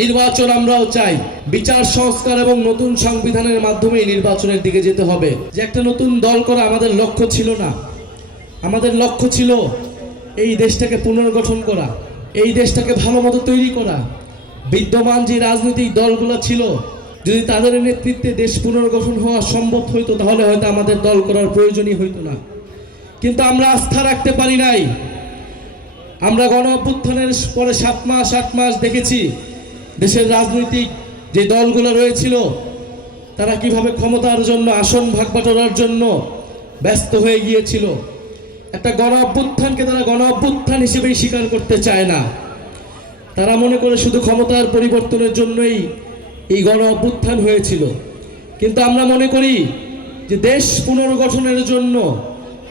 নির্বাচন আমরাও চাই। বিচার, সংস্কার এবং নতুন সংবিধানের মাধ্যমে নির্বাচনের দিকে যেতে হবে। যে একটা নতুন দল করা আমাদের লক্ষ্য ছিল না। আমাদের লক্ষ্য ছিল এই দেশটাকে পুনর্গঠন করা, এই দেশটাকে ভালো মতো তৈরি করা। বিদ্যমান যে রাজনৈতিক দলগুলো ছিল, যদি তাদের নেতৃত্বে দেশ পুনর্গঠন হওয়া সম্ভব হইতো, তাহলে হয়তো আমাদের দল করার প্রয়োজনই হইতো না। কিন্তু আমরা আস্থা রাখতে পারি নাই। আমরা গণ অভ্যুত্থানের পরে সাত মাস, আট মাস দেখেছি দেশের রাজনৈতিক যে দলগুলো রয়েছিল, তারা কীভাবে ক্ষমতার জন্য, আসন ভাগ বাটোয়ারার জন্য ব্যস্ত হয়ে গিয়েছিল। একটা গণ অভ্যুত্থানকে তারা গণ অভ্যুত্থান হিসেবেই স্বীকার করতে চায় না। তারা মনে করে শুধু ক্ষমতার পরিবর্তনের জন্যই এই গণ অভ্যুত্থান হয়েছিল। কিন্তু আমরা মনে করি যে দেশ পুনর্গঠনের জন্য,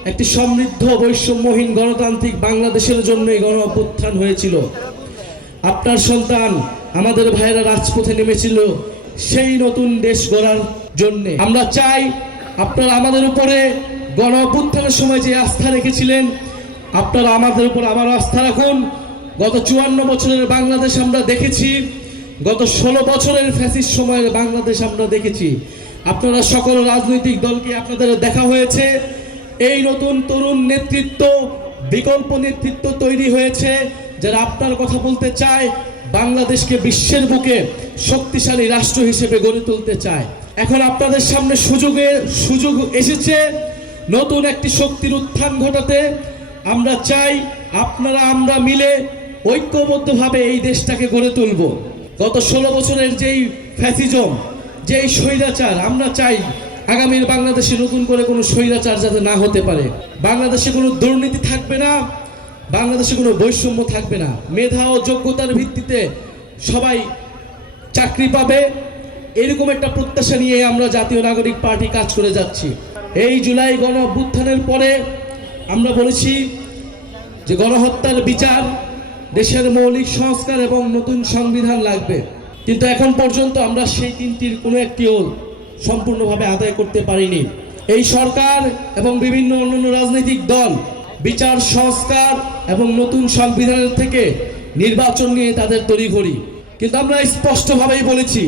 একটি সমৃদ্ধ, বৈষম্যহীন গণতান্ত্রিক বাংলাদেশের জন্য এই গণ অভ্যুত্থান হয়েছিল। আপনার সন্তান আমাদের ভাইয়েরা রাজপথে নেমেছিল সেই নতুন দেশ গড়ার জন্য। আমরা চাই আপনারা আমাদের উপরে গণ সময় যে আস্থা রেখেছিলেন, আপনারা আমাদের উপর আবার আস্থা রাখুন। গত চুয়ান্ন বছরের বাংলাদেশ আমরা দেখেছি, গত ষোলো বছরের ফ্যাসিস সময়ের বাংলাদেশ আমরা দেখেছি। আপনারা সকল রাজনৈতিক দলকে আপনাদের দেখা হয়েছে। এই নতুন তরুণ নেতৃত্ব বিকল্প নেতৃত্ব তৈরি হয়েছে যারা আপনার কথা বলতে চায়, বাংলাদেশকে বিশ্বের বুকে শক্তিশালী রাষ্ট্র হিসেবে গড়ে তুলতে চায়। এখন আপনাদের সামনে সুযোগে, সুযোগ এসেছে নতুন একটি শক্তির উত্থান ঘটাতে। আমরা চাই আপনারা, আমরা মিলে ঐক্যবদ্ধভাবে এই দেশটাকে গড়ে তুলব। গত ষোলো বছরের যেই ফ্যাসিজম, যেই স্বৈরাচার, আমরা চাই আগামীর বাংলাদেশে নতুন করে কোনো স্বৈরাচার যাতে না হতে পারে। বাংলাদেশে কোনো দুর্নীতি থাকবে না, বাংলাদেশে কোনো বৈষম্য থাকবে না। মেধা ও যোগ্যতার ভিত্তিতে সবাই চাকরি পাবে। এরকম একটা প্রত্যাশা নিয়ে আমরা জাতীয় নাগরিক পার্টি কাজ করে যাচ্ছি। এই জুলাই গণ পরে আমরা বলেছি যে গণহত্যার বিচার দেশের মৌলিক সংস্কার এবং নতুন সংবিধান লাগবে। কিন্তু এখন পর্যন্ত আমরা সেই তিনটির কোনো একটিও সম্পূর্ণভাবে আদায় করতে পারিনি। এই সরকার এবং বিভিন্ন অন্যান্য রাজনৈতিক দল, বিচার সংস্কার এবং নতুন সংবিধানের থেকে নির্বাচন নিয়ে তাদের তড়িঘড়ি। কিন্তু আমরা স্পষ্টভাবেই বলেছি,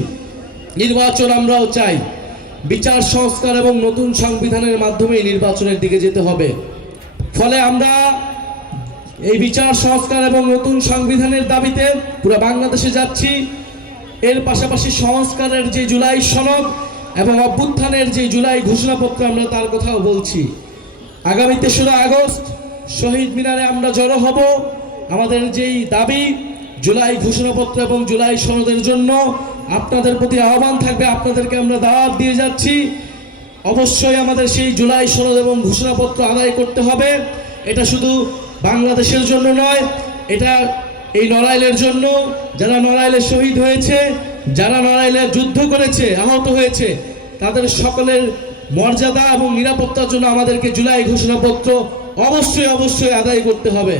নির্বাচন আমরাও চাই। বিচার সংস্কার এবং নতুন সংবিধানের মাধ্যমে নির্বাচনের দিকে যেতে হবে। ফলে আমরা এই বিচার সংস্কার এবং নতুন সংবিধানের দাবিতে পুরো বাংলাদেশে যাচ্ছি। এর পাশাপাশি সংস্কারের যে জুলাই সনদ এবং অভ্যুত্থানের যে জুলাই ঘোষণাপত্র আমরা তার কথাও বলছি। আগামী তেসরা আগস্ট শহীদ মিনারে আমরা জড়ো হব। আমাদের যেই দাবি, জুলাই ঘোষণাপত্র এবং জুলাই সনদের জন্য আপনাদের প্রতি আহ্বান থাকবে, আপনাদেরকে আমরা দাওয়াত দিয়ে যাচ্ছি। অবশ্যই আমাদের সেই জুলাই সনদ এবং ঘোষণাপত্র আদায় করতে হবে। এটা শুধু বাংলাদেশের জন্য নয়, এটা এই নড়াইলের জন্য। যারা নড়াইলে শহীদ হয়েছে যারা নড়াইলে যুদ্ধ করেছে, আহত হয়েছে, তাদের সকলের মর্যাদা এবং নিরাপত্তার জন্য আমাদেরকে জুলাই ঘোষণাপত্র অবশ্যই অবশ্যই আদায় করতে হবে।